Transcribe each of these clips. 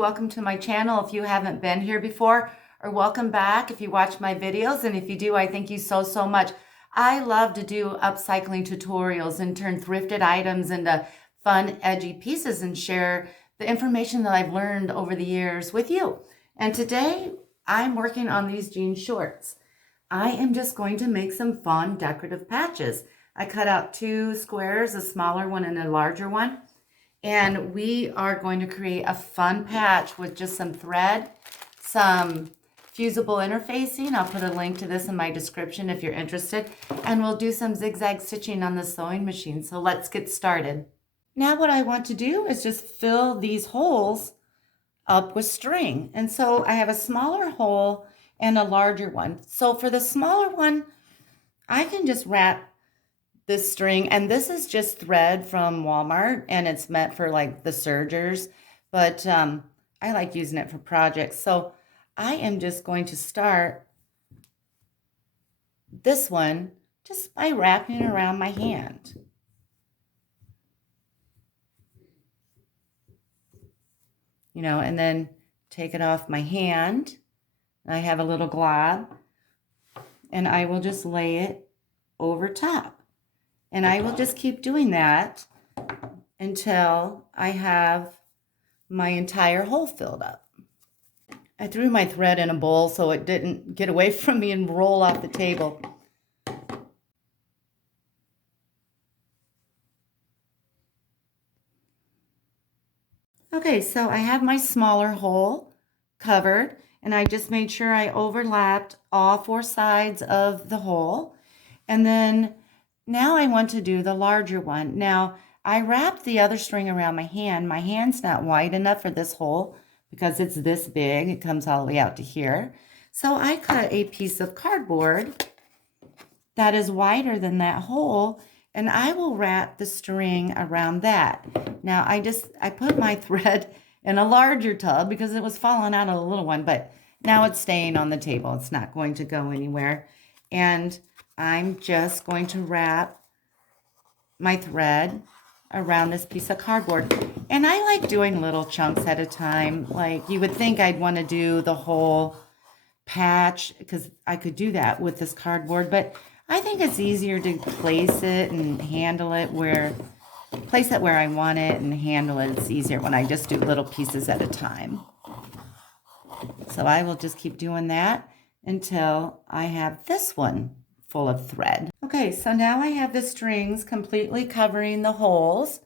welcome to my channel if you haven't been here before, or welcome back if you watch my videos, and if you do, I thank you so much. I love to do upcycling tutorials and turn thrifted items into fun, edgy pieces and share the information that I've learned over the years with you. And today, I'm working on these jean shorts. I am just going to make some fun decorative patches. I cut out 2 squares, a smaller one and a larger one. And we are going to create a fun patch with just some thread, some fusible interfacing. I'll put a link to this in my description if you're interested. And we'll do some zigzag stitching on the sewing machine. So let's get started. Now what I want to do is just fill these holes up with string. And so I have a smaller hole and a larger one. So for the smaller one, I can just wrap this string, and this is just thread from Walmart, and it's meant for like the sergers, but I like using it for projects. So I am just going to start this one just by wrapping it around my hand. You know, and then take it off my hand. I have a little glob, and I will just lay it over top. And I will just keep doing that until I have my entire hole filled up. I threw my thread in a bowl so it didn't get away from me and roll off the table. Okay, so I have my smaller hole covered, and I just made sure I overlapped all 4 sides of the hole. And then now I want to do the larger one. Now, I wrapped the other string around my hand. My hand's not wide enough for this hole because it's this big. It comes all the way out to here. So I cut a piece of cardboard that is wider than that hole, and I will wrap the string around that. Now, I put my thread in a larger tub because it was falling out of the little one, but now it's staying on the table. It's not going to go anywhere. And I'm just going to wrap my thread around this piece of cardboard. And I like doing little chunks at a time. Like you would think I'd want to do the whole patch because I could do that with this cardboard, but I think it's easier to place it and handle it where I want it and handle it. It's easier when I just do little pieces at a time. So I will just keep doing that until I have this one full of thread. Okay, so now I have the strings completely covering the holes.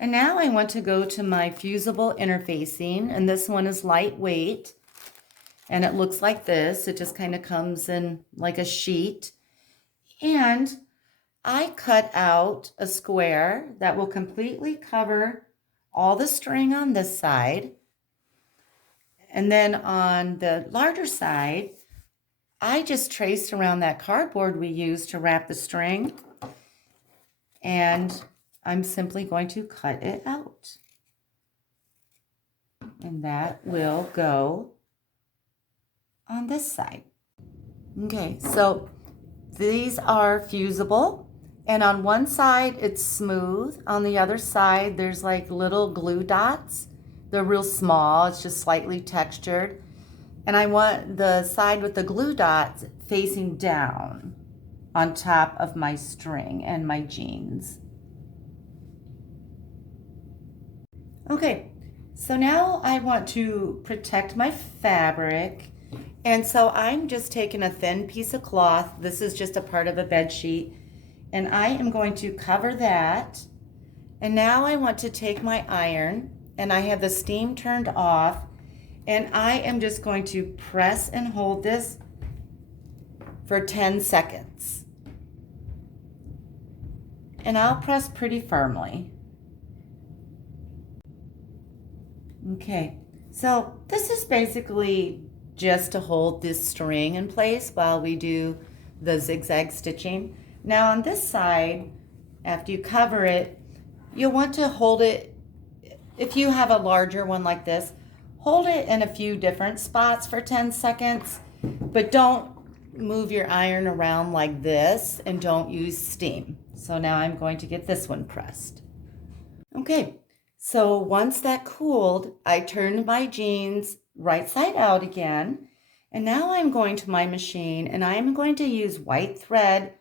And now I want to go to my fusible interfacing, and this one is lightweight. And it looks like this. It just kind of comes in like a sheet. And I cut out a square that will completely cover all the string on this side. And then on the larger side, I just traced around that cardboard we used to wrap the string, and I'm simply going to cut it out. And that will go on this side. Okay, so these are fusible, and on one side it's smooth. On the other side there's like little glue dots. They're real small, it's just slightly textured. And I want the side with the glue dots facing down on top of my string and my jeans. Okay, so now I want to protect my fabric. And so I'm just taking a thin piece of cloth. This is just a part of a bed sheet. And I am going to cover that. And now I want to take my iron, and I have the steam turned off. And I am just going to press and hold this for 10 seconds. And I'll press pretty firmly. Okay, so this is basically just to hold this string in place while we do the zigzag stitching. Now on this side, after you cover it, you'll want to hold it, if you have a larger one like this, hold it in a few different spots for 10 seconds, but don't move your iron around like this, and don't use steam. So now I'm going to get this one pressed. Okay, So once that cooled, I turned my jeans right side out again. And now I'm going to my machine and I'm going to use white thread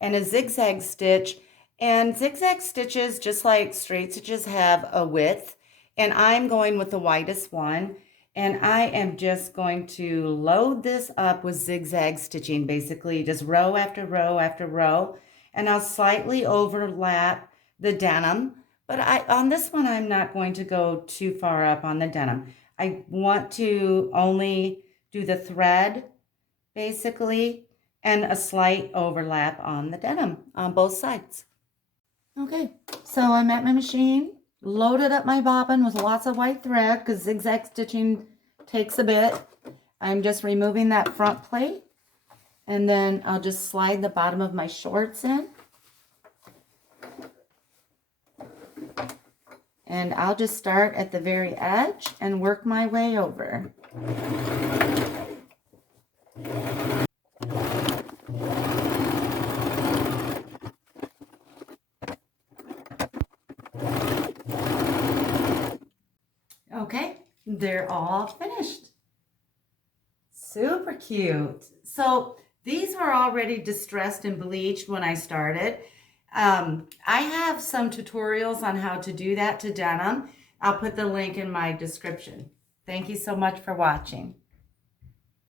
and a zigzag stitch. And zigzag stitches, just like straight stitches, have a width. And I'm going with the widest one. And I am just going to load this up with zigzag stitching, basically just row after row after row. And I'll slightly overlap the denim. But on this one, I'm not going to go too far up on the denim. I want to only do the thread, basically, and a slight overlap on the denim on both sides. Okay, so I'm at my machine, loaded up my bobbin with lots of white thread because zigzag stitching takes a bit. I'm just removing that front plate, and then I'll just slide the bottom of my shorts in. And I'll just start at the very edge and work my way over. Okay, they're all finished. Super cute. So these were already distressed and bleached when I started. I have some tutorials on how to do that to denim. I'll put the link in my description. Thank you so much for watching.